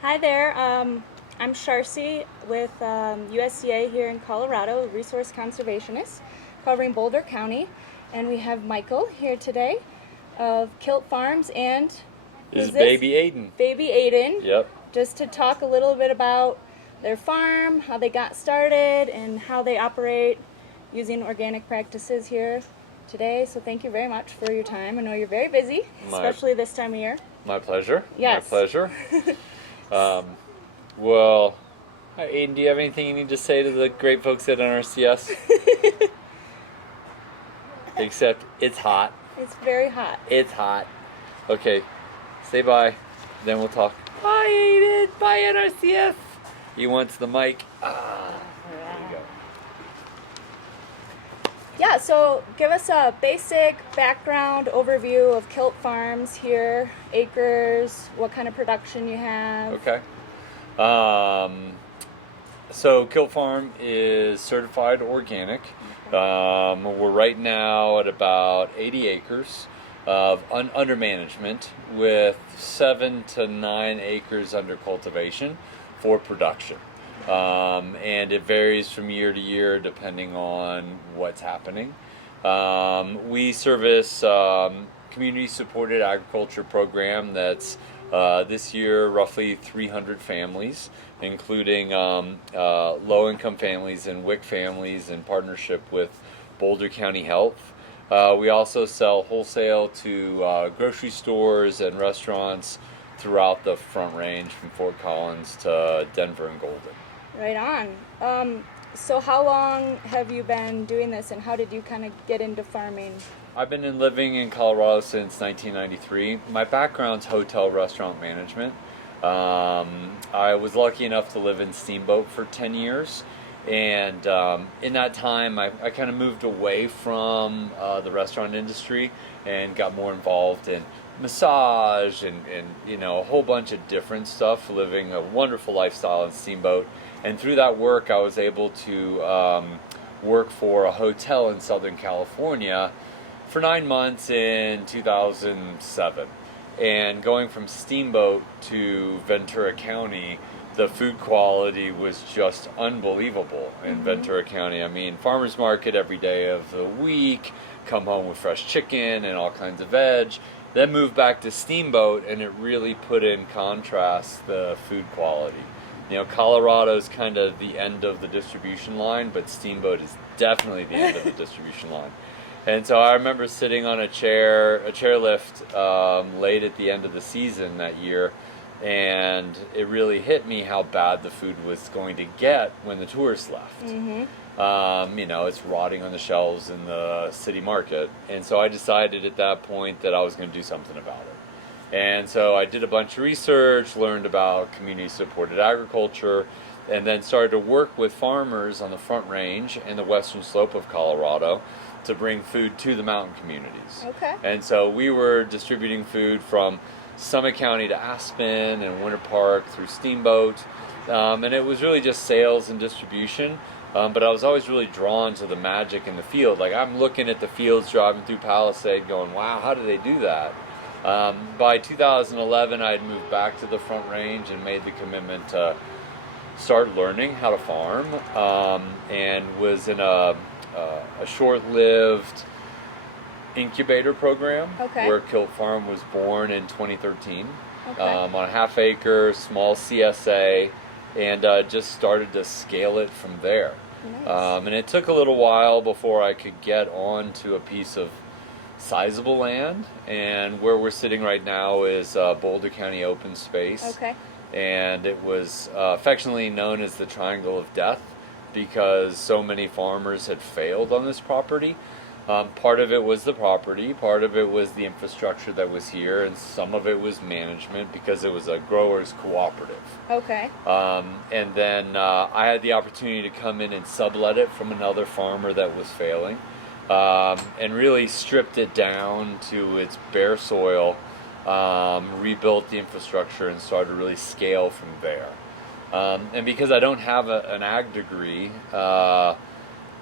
Hi there. I'm Sharcy with USDA here in Colorado, Resource Conservationist, covering Boulder County. And we have Michael here today of Kilt Farms and This who's is this? baby Aiden. Baby Aiden. Yep. Just to talk a little bit about their farm, how they got started, and how they operate using organic practices here today. So thank you very much for your time. I know you're very busy, especially this time of year. My pleasure. Yes. My pleasure. Well, hi Aiden, do you have anything you need to say to the great folks at NRCS? Except it's hot. It's very hot. It's hot. Okay, say bye. Then we'll talk. Bye Aiden. Bye NRCS. He wants the mic. There you go. Yeah, so give us a basic background overview of Kilt Farms here, acres, what kind of production you have. Okay. So Kilt Farm is certified organic. We're right now at about 80 acres of under management, with 7 to 9 acres under cultivation for production. And it varies from year to year depending on what's happening. We service community supported agriculture program that's this year roughly 300 families, including low-income families and WIC families in partnership with Boulder County Health. We also sell wholesale to grocery stores and restaurants throughout the Front Range, from Fort Collins to Denver and Golden. Right on. So how long have you been doing this, and how did you kind of get into farming? I've been living in Colorado since 1993. My background's hotel restaurant management. I was lucky enough to live in Steamboat for 10 years. And in that time, I kind of moved away from the restaurant industry and got more involved in massage and a whole bunch of different stuff, living a wonderful lifestyle in Steamboat. And through that work, I was able to work for a hotel in Southern California for 9 months in 2007. And going from Steamboat to Ventura County, the food quality was just unbelievable in Ventura County. I mean, farmers market every day of the week, come home with fresh chicken and all kinds of veg. Then moved back to Steamboat, and it really put in contrast the food quality. Colorado's kind of the end of the distribution line, but Steamboat is definitely the end of the distribution line. And so I remember sitting on a chairlift late at the end of the season that year, and it really hit me how bad the food was going to get when the tourists left. It's rotting on the shelves in the city market. And so I decided at that point that I was going to do something about it. And so I did a bunch of research, learned about community-supported agriculture, and then started to work with farmers on the Front Range and the western slope of Colorado to bring food to the mountain communities. Okay. And so we were distributing food from Summit County to Aspen and Winter Park through Steamboat. And it was really just sales and distribution. But I was always really drawn to the magic in the field. Like, I'm looking at the fields driving through Palisade going, wow, how do they do that? By 2011, I had moved back to the Front Range and made the commitment to start learning how to farm, and was in a short-lived incubator program where Kilt Farm was born in 2013 on a half-acre, small CSA, and just started to scale it from there. Nice. And it took a little while before I could get onto a piece of sizable land, and where we're sitting right now is Boulder County open space. Okay. And it was affectionately known as the Triangle of Death because so many farmers had failed on this property. Part of it was the property, part of it was the infrastructure that was here, and some of it was management because it was a growers cooperative. Okay. And then I had the opportunity to come in and sublet it from another farmer that was failing, and really stripped it down to its bare soil, rebuilt the infrastructure, and started to really scale from there. And because I don't have an ag degree,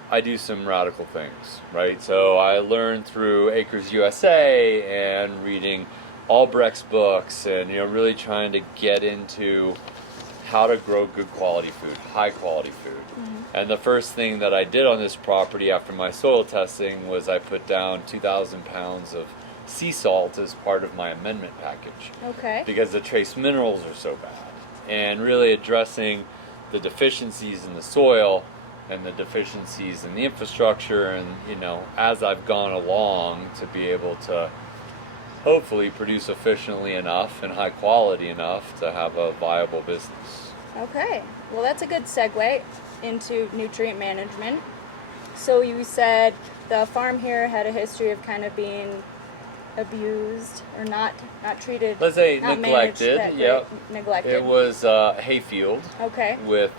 I do some radical things, right? So I learned through Acres USA and reading Albrecht's books, and really trying to get into how to grow good quality food, high quality food. And the first thing that I did on this property after my soil testing was I put down 2,000 pounds of sea salt as part of my amendment package. Okay. Because the trace minerals are so bad. And really addressing the deficiencies in the soil and the deficiencies in the infrastructure, and as I've gone along, to be able to hopefully produce efficiently enough and high quality enough to have a viable business. Okay, well that's a good segue into nutrient management. So you said the farm here had a history of kind of being abused or not treated. Let's say not neglected. managed that Yep. great, neglected. It was a hayfield. Okay. With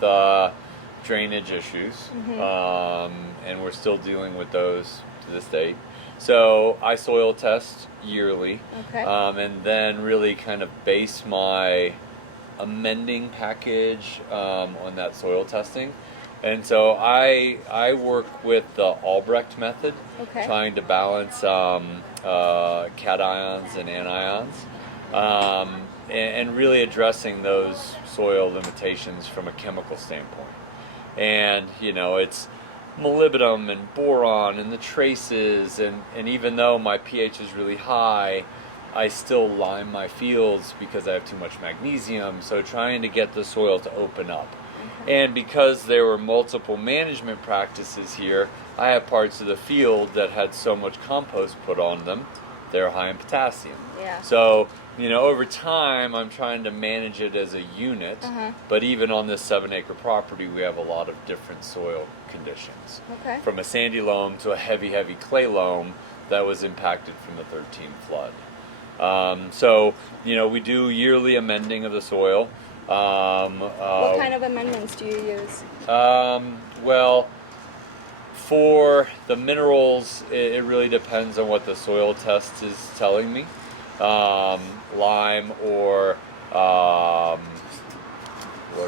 drainage issues, and we're still dealing with those to this date. So I soil test yearly, Okay. And then really kind of base my amending package on that soil testing. And so I work with the Albrecht method, Okay. trying to balance cations and anions, and really addressing those soil limitations from a chemical standpoint. And it's molybdenum and boron and the traces, and even though my pH is really high, I still lime my fields because I have too much magnesium, so trying to get the soil to open up. And because there were multiple management practices here, I have parts of the field that had so much compost put on them, they're high in potassium. Yeah. So, over time, I'm trying to manage it as a unit, but even on this 7-acre property, we have a lot of different soil conditions. Okay. From a sandy loam to a heavy, heavy clay loam that was impacted from the 13 flood. So, we do yearly amending of the soil. What kind of amendments do you use? Well, for the minerals, it really depends on what the soil test is telling me. Lime or what are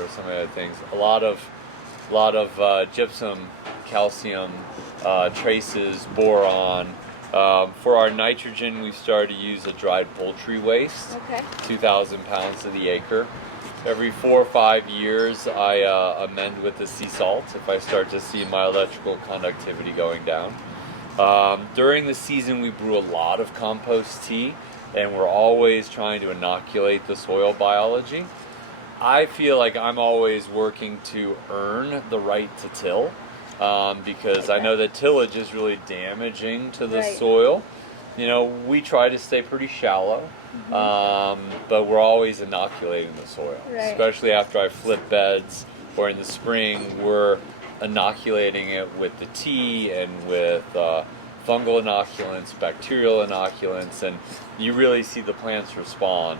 some of the other things? A lot of gypsum, calcium, traces, boron. For our nitrogen, we started to use a dried poultry waste, Okay. 2,000 pounds to the acre. Every 4 or 5 years, I amend with the sea salt if I start to see my electrical conductivity going down. During the season, we brew a lot of compost tea, and we're always trying to inoculate the soil biology. I feel like I'm always working to earn the right to till, because I know that tillage is really damaging to the Right. soil. We try to stay pretty shallow, but we're always inoculating the soil, Right. especially after I flip beds, or in the spring, we're inoculating it with the tea and with fungal inoculants, bacterial inoculants, and you really see the plants respond.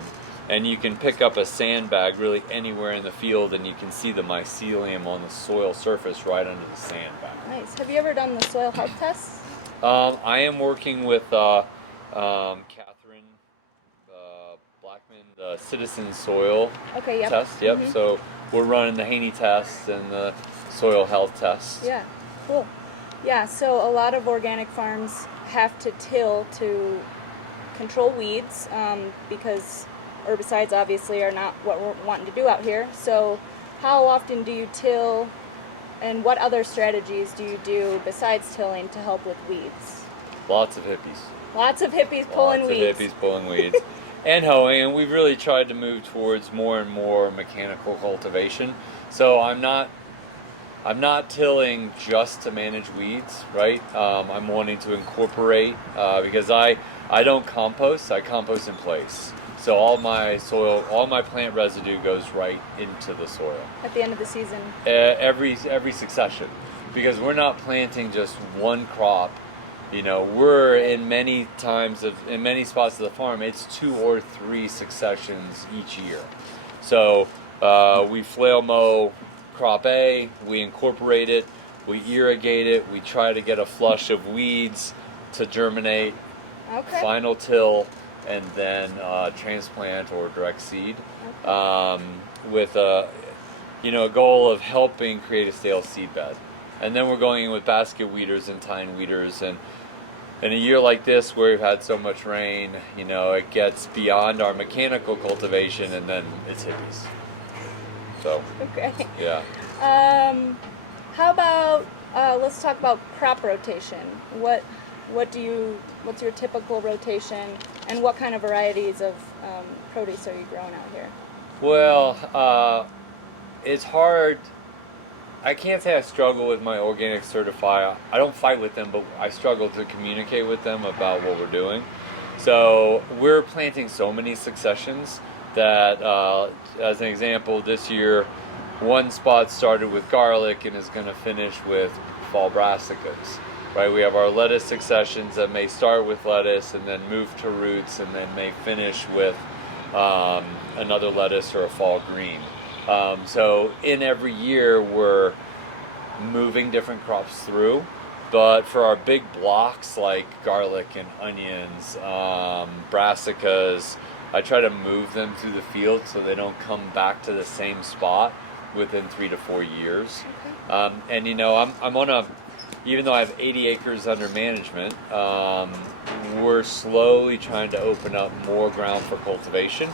And you can pick up a sandbag really anywhere in the field, and you can see the mycelium on the soil surface right under the sandbag. Nice. Have you ever done the soil health tests? I am working with Catherine Blackman, the Citizen Soil Okay, yep. test. Yep. So we're running the Haney test and the soil health test. Yeah, cool. Yeah, so a lot of organic farms have to till to control weeds, because herbicides obviously are not what we're wanting to do out here. So how often do you till, and what other strategies do you do besides tilling to help with weeds? Lots of hippies. Lots of hippies pulling weeds. Lots of hippies pulling weeds. And hoeing, and we've really tried to move towards more and more mechanical cultivation. So I'm not tilling just to manage weeds, right? I'm wanting to incorporate, because I don't compost, I compost in place. So all my plant residue goes right into the soil. At the end of the season. Every succession, because we're not planting just one crop. We're in many spots of the farm, it's 2 or 3 successions each year. So we flail mow crop A, we incorporate it, we irrigate it, we try to get a flush of weeds to germinate, Okay. final till, and then transplant or direct seed, with a goal of helping create a stale seed bed. And then we're going in with basket weeders and tine weeders, and in a year like this where we've had so much rain, you know, it gets beyond our mechanical cultivation and then it's hippies. So, Okay. yeah. How about let's talk about crop rotation. What's your typical rotation, and what kind of varieties of produce are you growing out here? Well, it's hard. I can't say I struggle with my organic certifier. I don't fight with them, but I struggle to communicate with them about what we're doing. So we're planting so many successions that, as an example, this year, one spot started with garlic and is going to finish with fall brassicas. Right? We have our lettuce successions that may start with lettuce and then move to roots and then may finish with another lettuce or a fall green. So in every year we're moving different crops through, but for our big blocks like garlic and onions, brassicas, I try to move them through the field so they don't come back to the same spot within 3 to 4 years. Okay. And you know, I'm on a, even though I have 80 acres under management, we're slowly trying to open up more ground for cultivation.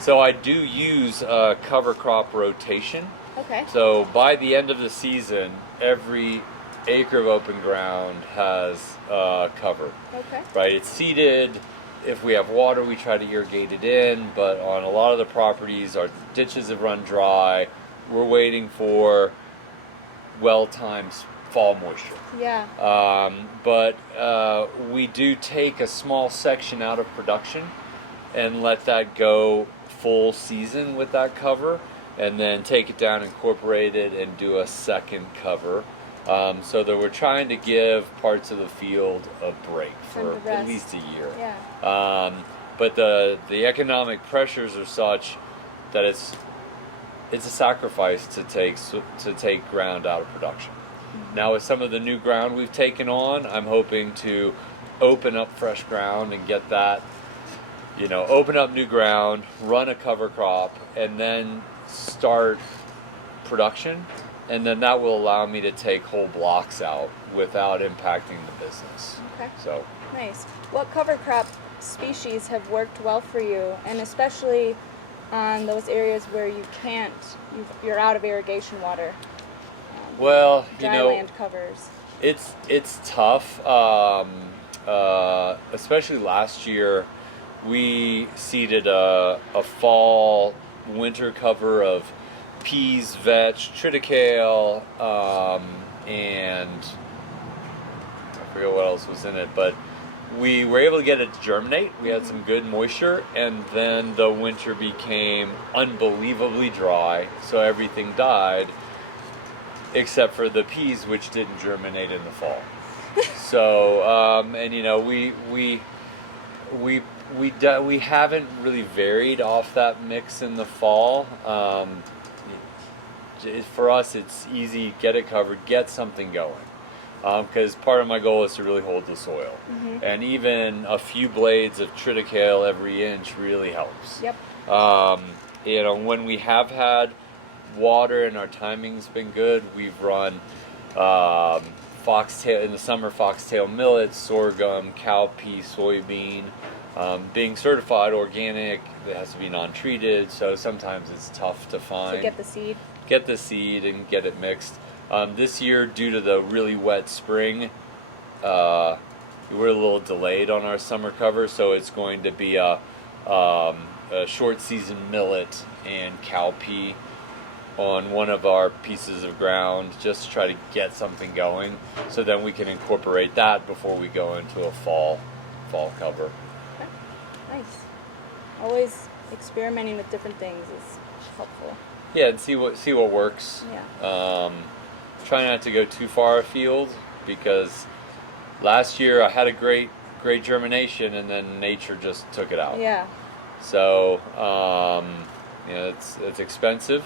So I do use cover crop rotation. Okay. So by the end of the season, every acre of open ground has cover. Okay. Right? It's seeded. If we have water, we try to irrigate it in. But on a lot of the properties, our ditches have run dry. We're waiting for well-timed fall moisture. Yeah. But we do take a small section out of production and let that go full season with that cover, and then take it down, incorporate it, and do a second cover. So that we're trying to give parts of the field a break for at least a year. Yeah. But the economic pressures are such that it's a sacrifice to take ground out of production. Mm-hmm. Now with some of the new ground we've taken on, I'm hoping to open up fresh ground and get that, you know, open up new ground, run a cover crop, and then start production. And then that will allow me to take whole blocks out without impacting the business. Okay. So nice. What cover crop species have worked well for you, and especially on those areas where you're out of irrigation water? Well, you dry know, land covers. It's tough, especially last year. We seeded a fall winter cover of peas, vetch, triticale, and I forget what else was in it, but we were able to get it to germinate. We had some good moisture, and then the winter became unbelievably dry, so everything died except for the peas, which didn't germinate in the fall. So, and you know, we haven't really varied off that mix in the fall. For us, it's easy, get it covered, get something going. Because part of my goal is to really hold the soil. Mm-hmm. And even a few blades of triticale every inch really helps. Yep. You know, when we have had water and our timing's been good, we've run foxtail in the summer, foxtail millet, sorghum, cowpea, soybean. Being certified organic, it has to be non-treated, so sometimes it's tough to find. To get the seed. Get the seed and get it mixed. This year, due to the really wet spring, we're a little delayed on our summer cover, so it's going to be a short season millet and cowpea on one of our pieces of ground, just to try to get something going, so then we can incorporate that before we go into a fall cover. Okay. Nice. Always experimenting with different things is helpful. Yeah, and see what works. Yeah. Try not to go too far afield, because last year I had a great germination and then nature just took it out. Yeah. So you know, it's expensive,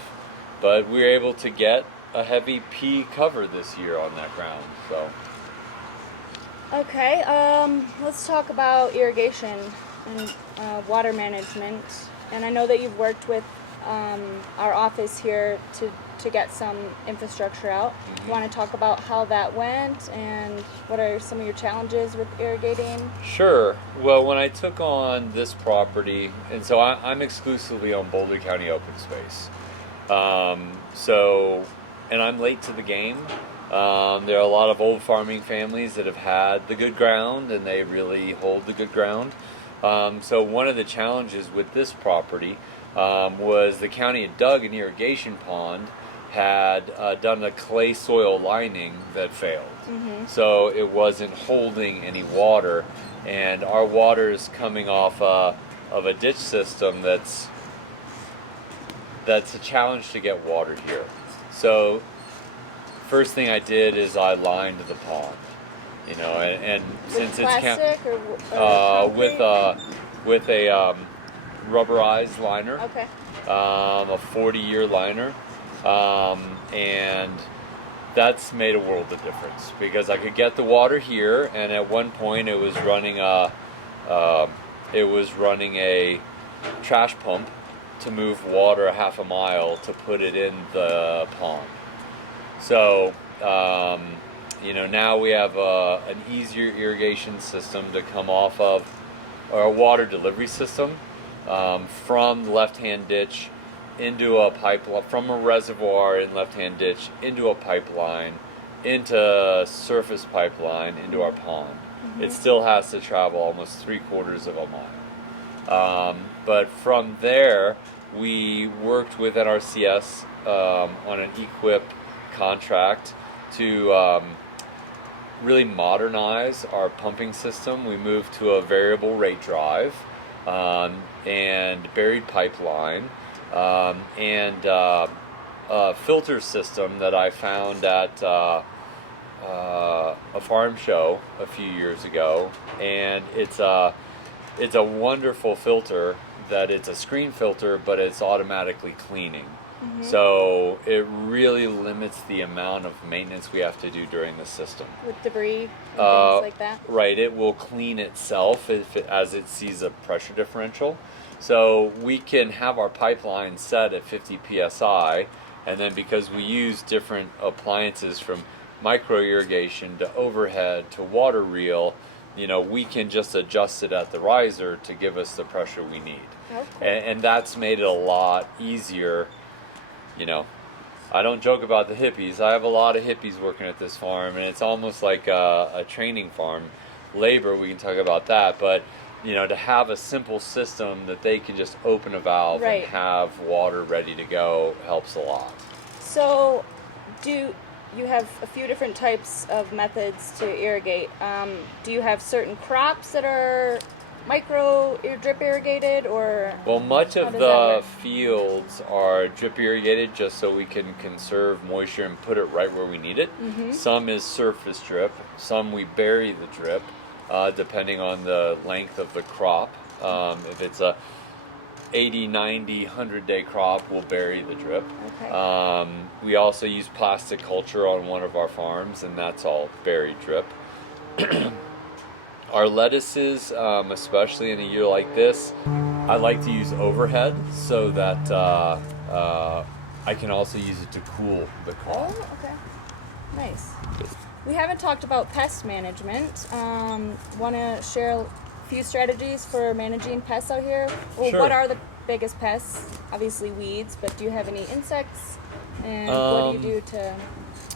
but we were able to get a heavy pea cover this year on that ground. So. Okay. Let's talk about irrigation and water management. And I know that you've worked with our office here to get some infrastructure out. You want to talk about how that went and what are some of your challenges with irrigating? Sure. Well, when I took on this property, and so I'm exclusively on Boulder County open space. And I'm late to the game. There are a lot of old farming families that have had the good ground, and they really hold the good ground. So one of the challenges with this property was the county had dug an irrigation pond, had done a clay soil lining that failed. So it wasn't holding any water, and our water is coming off of a ditch system that's a challenge to get water here. So first thing I did is I lined the pond, and since with plastic with a rubberized liner, okay, a 40-year liner, and that's made a world of difference because I could get the water here, and at one point it was running a trash pump to move water a half a mile to put it in the pond. So, now we have an easier irrigation system to come off of, or a water delivery system from the left-hand ditch into a pipeline, from a reservoir in left-hand ditch into a pipeline, into surface pipeline, into our pond. It still has to travel almost 3/4 of a mile. But from there, we worked with NRCS on an equip contract to really modernize our pumping system. We moved to a variable rate drive and buried pipeline and a filter system that I found at a farm show a few years ago, and it's a wonderful filter. That it's a screen filter, but it's automatically cleaning. So it really limits the amount of maintenance we have to do during the system. With debris and things like that? Right, it will clean itself as it sees a pressure differential. So we can have our pipeline set at 50 psi, and then because we use different appliances from micro irrigation to overhead to water reel, we can just adjust it at the riser to give us the pressure we need. Oh, cool. And that's made it a lot easier. I don't joke about the hippies. I have a lot of hippies working at this farm, and it's almost like a training farm. Labor, we can talk about that, but to have a simple system that they can just open a valve Right. and have water ready to go helps a lot. So, you have a few different types of methods to irrigate. Do you have certain crops that are drip irrigated, or? Well, much how of does that the work? fields are drip irrigated just so we can conserve moisture and put it right where we need it. Some is surface drip. Some we bury the drip, depending on the length of the crop. If it's a 80, 90, 100-day crop, we'll bury the drip. Okay. We also use plastic culture on one of our farms, and that's all buried drip. Our lettuces, especially in a year like this, I like to use overhead so that I can also use it to cool the crop. Oh, okay. Nice. We haven't talked about pest management. Want to share a few strategies for managing pests out here? Well, Sure. what are the biggest pests? Obviously weeds, but do you have any insects? And what do you do to...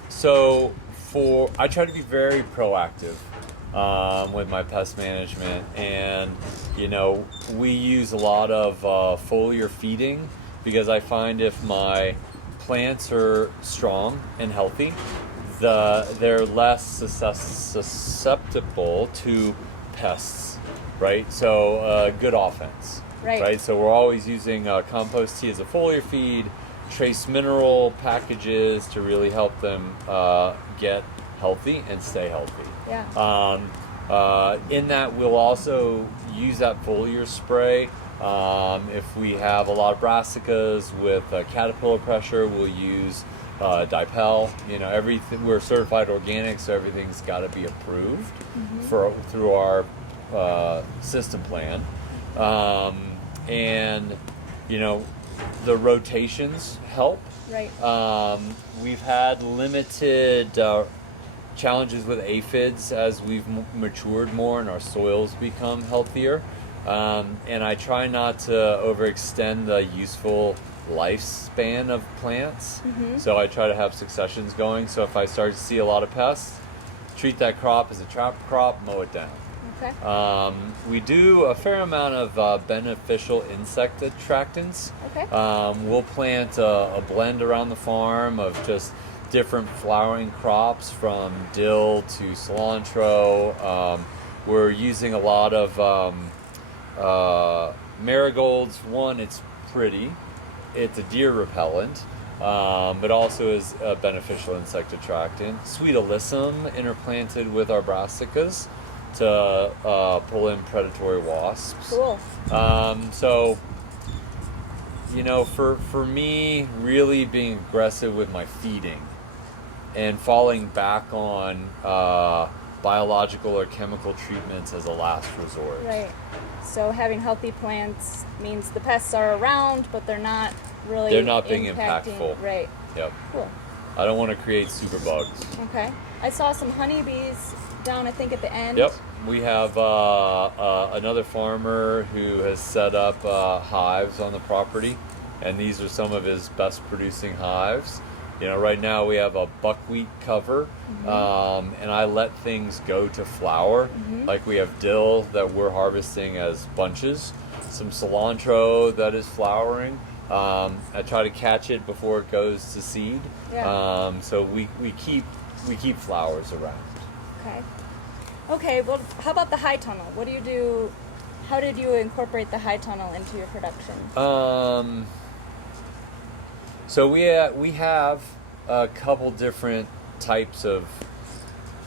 So I try to be very proactive with my pest management, and we use a lot of foliar feeding because I find if my plants are strong and healthy, they're less susceptible to pests, right? So good offense, right? So we're always using compost tea as a foliar feed, trace mineral packages to really help them get healthy and stay healthy. Yeah. In that, we'll also use that foliar spray. If we have a lot of brassicas with caterpillar pressure, we'll use Dipel. Everything, we're certified organic, so everything's got to be approved through our system plan. And the rotations help. Right. We've had limited challenges with aphids as we've matured more and our soils become healthier. And I try not to overextend the useful lifespan of plants. So I try to have successions going. So if I start to see a lot of pests, treat that crop as a trap crop, mow it down. Okay. We do a fair amount of beneficial insect attractants. Okay. We'll plant a blend around the farm of just different flowering crops from dill to cilantro. We're using a lot of marigolds. One, it's pretty. It's a deer repellent, but also is a beneficial insect attractant. Sweet alyssum interplanted with our brassicas to pull in predatory wasps. Cool. So, for me, really being aggressive with my feeding and falling back on biological or chemical treatments as a last resort. Right. So having healthy plants means the pests are around, but they're not being impactful. Right. Yep. Cool. I don't want to create super bugs. Okay. I saw some honeybees down, I think, at the end. Yep. We have another farmer who has set up hives on the property, and these are some of his best producing hives. Right now we have a buckwheat cover, and I let things go to flower. Like we have dill that we're harvesting as bunches, some cilantro that is flowering. I try to catch it before it goes to seed. Yeah. So we keep flowers around. Okay. Okay, well, how about the high tunnel? What do you do? How did you incorporate the high tunnel into your production? So we have a couple different types of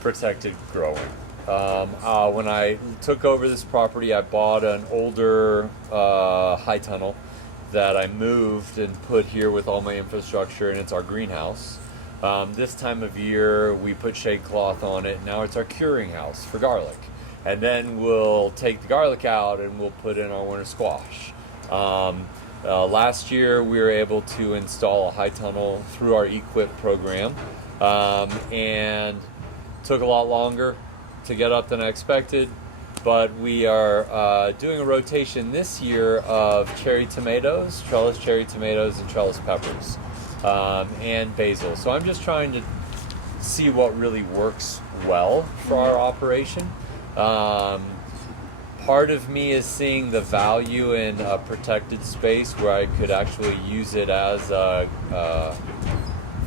protected growing. When I took over this property, I bought an older high tunnel that I moved and put here with all my infrastructure, and it's our greenhouse. This time of year, we put shade cloth on it. Now it's our curing house for garlic. And then we'll take the garlic out and we'll put in our winter squash. Last year, we were able to install a high tunnel through our equip program, and took a lot longer to get up than I expected. But we are doing a rotation this year of cherry tomatoes, trellis cherry tomatoes, and trellis peppers. And basil. So I'm just trying to see what really works well for our operation. Part of me is seeing the value in a protected space where I could actually use it as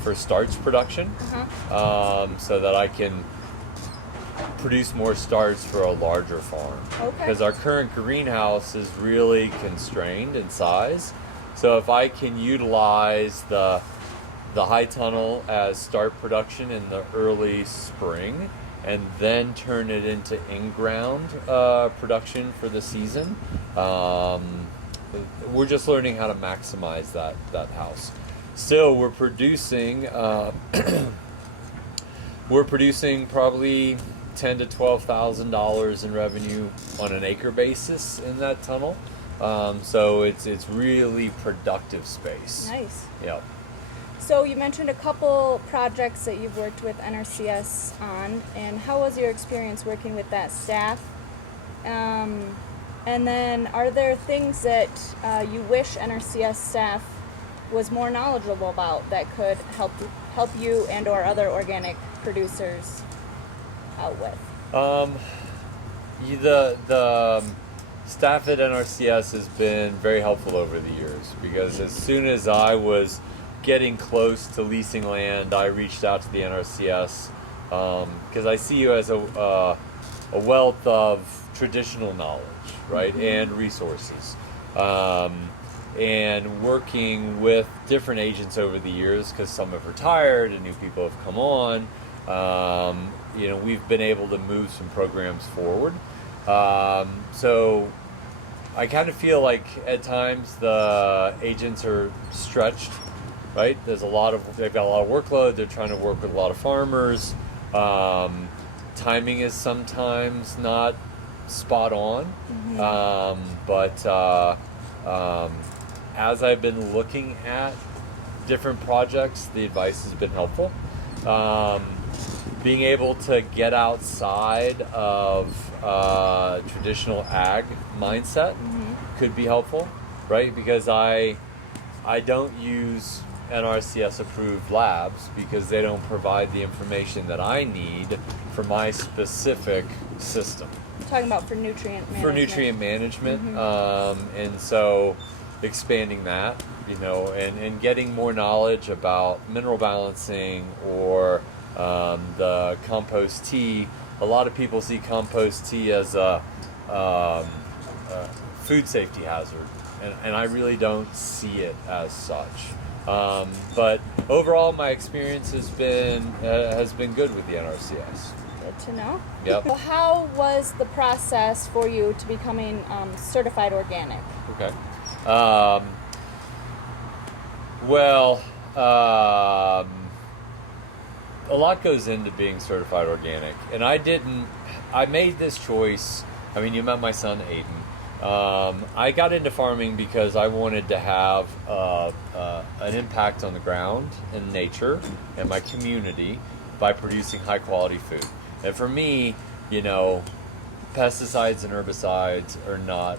for starch production, so that I can produce more starch for a larger farm. Okay. Because our current greenhouse is really constrained in size. So if I can utilize the high tunnel as start production in the early spring, and then turn it into in-ground production for the season, we're just learning how to maximize that house. Still, we're producing probably $10,000 to $12,000 in revenue on an acre basis in that tunnel. So it's really productive space. Nice. Yep. So you mentioned a couple projects that you've worked with NRCS on, and how was your experience working with that staff? And then are there things that you wish NRCS staff was more knowledgeable about that could help you and or other organic producers out with? The staff at NRCS has been very helpful over the years, because as soon as I was getting close to leasing land, I reached out to the NRCS, because I see you as a wealth of traditional knowledge, right, and resources. And working with different agents over the years, because some have retired and new people have come on, we've been able to move some programs forward. So I kind of feel like at times the agents are stretched, right? They've got a lot of workload. They're trying to work with a lot of farmers. Timing is sometimes not spot on, but as I've been looking at different projects, the advice has been helpful. Being able to get outside of traditional ag mindset could be helpful, right? Because I don't use NRCS approved labs because they don't provide the information that I need for my specific system. Talking about for nutrient management. For nutrient management, and so expanding that, and getting more knowledge about mineral balancing or the compost tea. A lot of people see compost tea as a food safety hazard, and I really don't see it as such. But overall, my experience has been good with the NRCS. Good to know. Yep. So how was the process for you to becoming certified organic? Okay. A lot goes into being certified organic, and I made this choice. I mean, you met my son Aiden. I got into farming because I wanted to have an impact on the ground and nature and my community by producing high quality food. And for me, pesticides and herbicides are not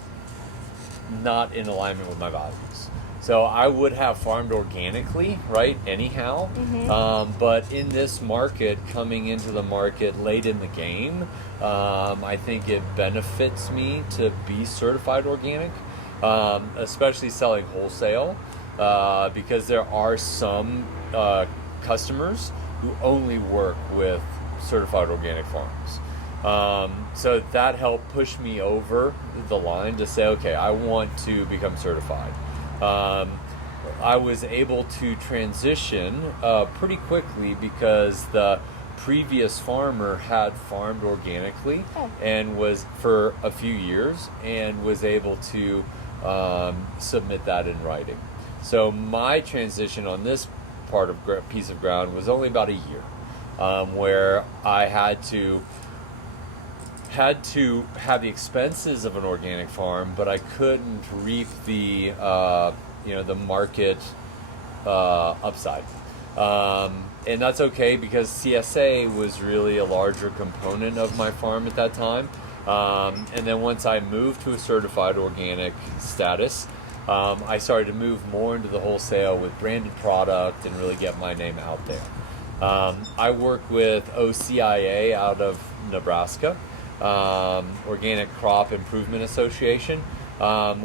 in alignment with my values. So I would have farmed organically, right, anyhow. But in this market, coming into the market late in the game, I think it benefits me to be certified organic, especially selling wholesale, because there are some customers who only work with certified organic farms. So that helped push me over the line to say, okay, I want to become certified. I was able to transition pretty quickly because the previous farmer had farmed organically and was for a few years and was able to submit that in writing. So my transition on this piece of ground was only about a year, where I had to have the expenses of an organic farm, but I couldn't reap the the market upside, and that's okay because CSA was really a larger component of my farm at that time. And then once I moved to a certified organic status, I started to move more into the wholesale with branded product and really get my name out there. I work with OCIA out of Nebraska, Organic Crop Improvement Association,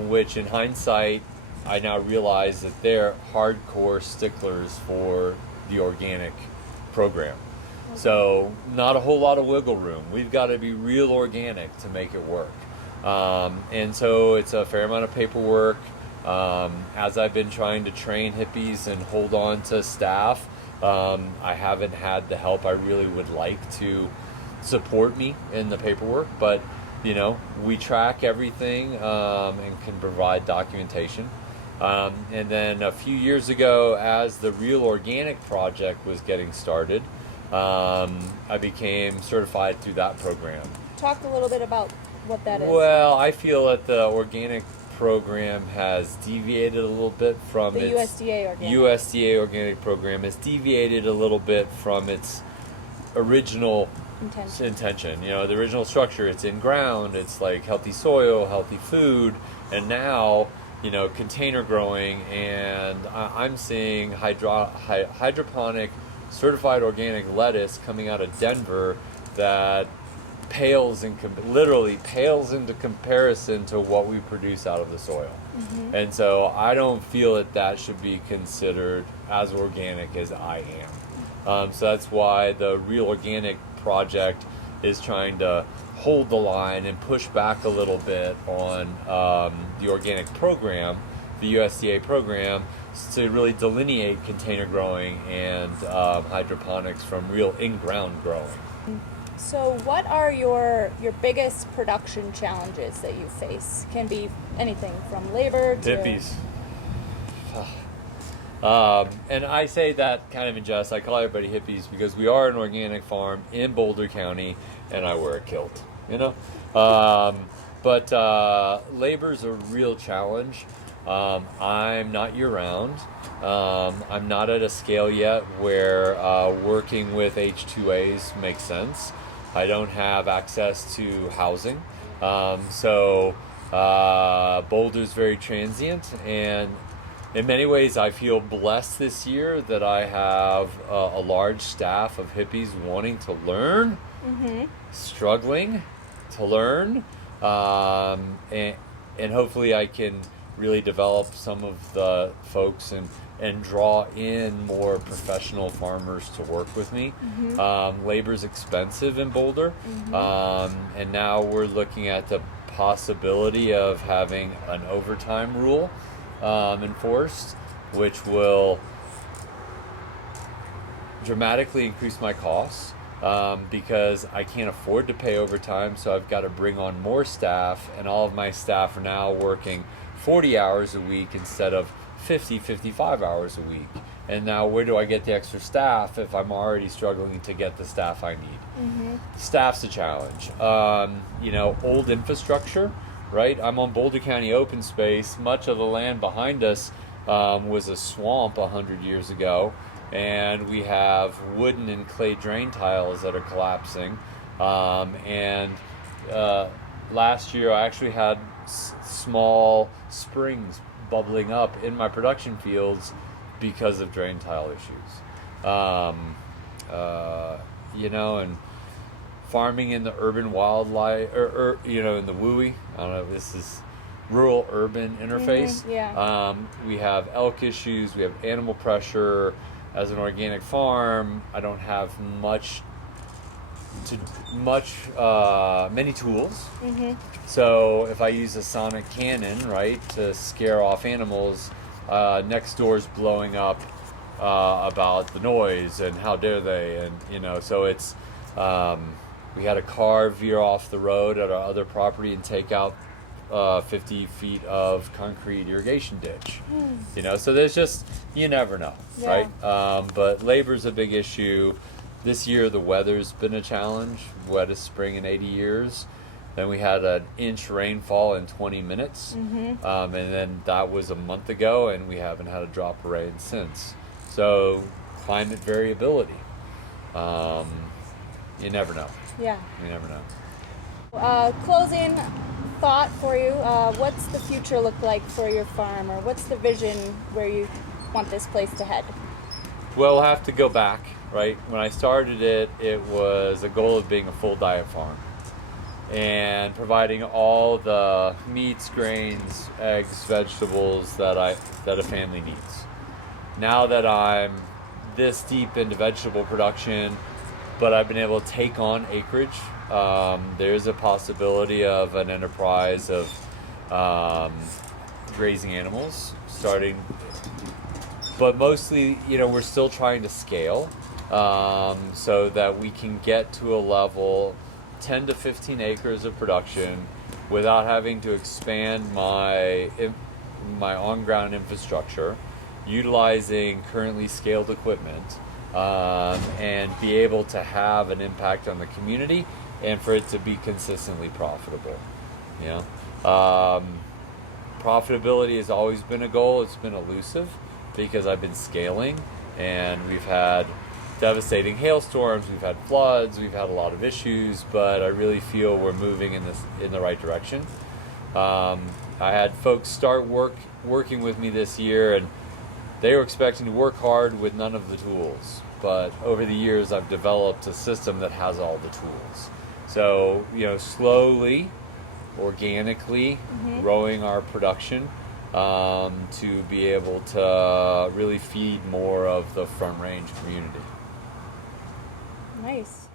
which in hindsight I now realize that they're hardcore sticklers for the organic program. So not a whole lot of wiggle room. We've got to be real organic to make it work. And so it's a fair amount of paperwork. As I've been trying to train hippies and hold on to staff, I haven't had the help I really would like to support me in the paperwork, but we track everything and can provide documentation. And then a few years ago, as the Real Organic project was getting started, I became certified through that program. Talk a little bit about what that is. Well, I feel that the organic program has deviated a little bit from the its USDA organic program has deviated a little bit from its original intention. The original structure, it's in ground, it's like healthy soil, healthy food, and now container growing, and I'm seeing hydroponic certified organic lettuce coming out of Denver that literally pales into comparison to what we produce out of the soil. And so I don't feel that should be considered as organic as I am. So that's why the Real Organic project is trying to hold the line and push back a little bit on the organic program, the USDA program, to really delineate container growing and hydroponics from real in-ground growing. So what are your biggest production challenges that you face? Can be anything from labor to... Hippies. And I say that kind of in jest. I call everybody hippies because we are an organic farm in Boulder County, and I wear a kilt, But labor's a real challenge. I'm not year-round. I'm not at a scale yet where working with H2As makes sense. I don't have access to housing. Boulder's very transient, and in many ways I feel blessed this year that I have a large staff of hippies wanting to learn, struggling to learn, and hopefully I can really develop some of the folks and draw in more professional farmers to work with me. Labor's expensive in Boulder, and now we're looking at the possibility of having an overtime rule enforced, which will dramatically increase my costs. Because I can't afford to pay overtime, so I've got to bring on more staff, and all of my staff are now working 40 hours a week instead of 55 hours a week. And now where do I get the extra staff if I'm already struggling to get the staff I need? Staff's a challenge. Old infrastructure, right? I'm on Boulder County open space. Much of the land behind us was a swamp 100 years ago. And we have wooden and clay drain tiles that are collapsing. Last year I actually had small springs bubbling up in my production fields because of drain tile issues. And farming in the urban wildlife, in the WUI, I don't know if this is rural-urban interface. We have elk issues, we have animal pressure. As an organic farm, I don't have many tools. So if I use a sonic cannon, right, to scare off animals, next door's blowing up about the noise and how dare they, and so it's we had a car veer off the road at our other property and take out 50 feet of concrete irrigation ditch. So there's just, you never know, right? But labor's a big issue. This year the weather's been a challenge, wettest spring in 80 years. Then we had an inch rainfall in 20 minutes, and then that was a month ago, and we haven't had a drop of rain since. So climate variability, you never know. You never know. Closing thought for you, what's the future look like for your farm, or what's the vision where you want this place to head? Well, we'll have to go back, right? When I started it, it was a goal of being a full diet farm and providing all the meats, grains, eggs, vegetables that a family needs. Now that I'm this deep into vegetable production, but I've been able to take on acreage, there's a possibility of an enterprise of grazing animals starting, but mostly, we're still trying to scale so that we can get to a level 10 to 15 acres of production without having to expand my on-ground infrastructure, utilizing currently scaled equipment, and be able to have an impact on the community and for it to be consistently profitable. Profitability has always been a goal. It's been elusive because I've been scaling, and we've had devastating hailstorms, we've had floods, we've had a lot of issues, but I really feel we're moving in the right direction. I had folks start working with me this year, and they were expecting to work hard with none of the tools. But over the years, I've developed a system that has all the tools. So, slowly, organically growing our production to be able to really feed more of the Front Range community. Nice.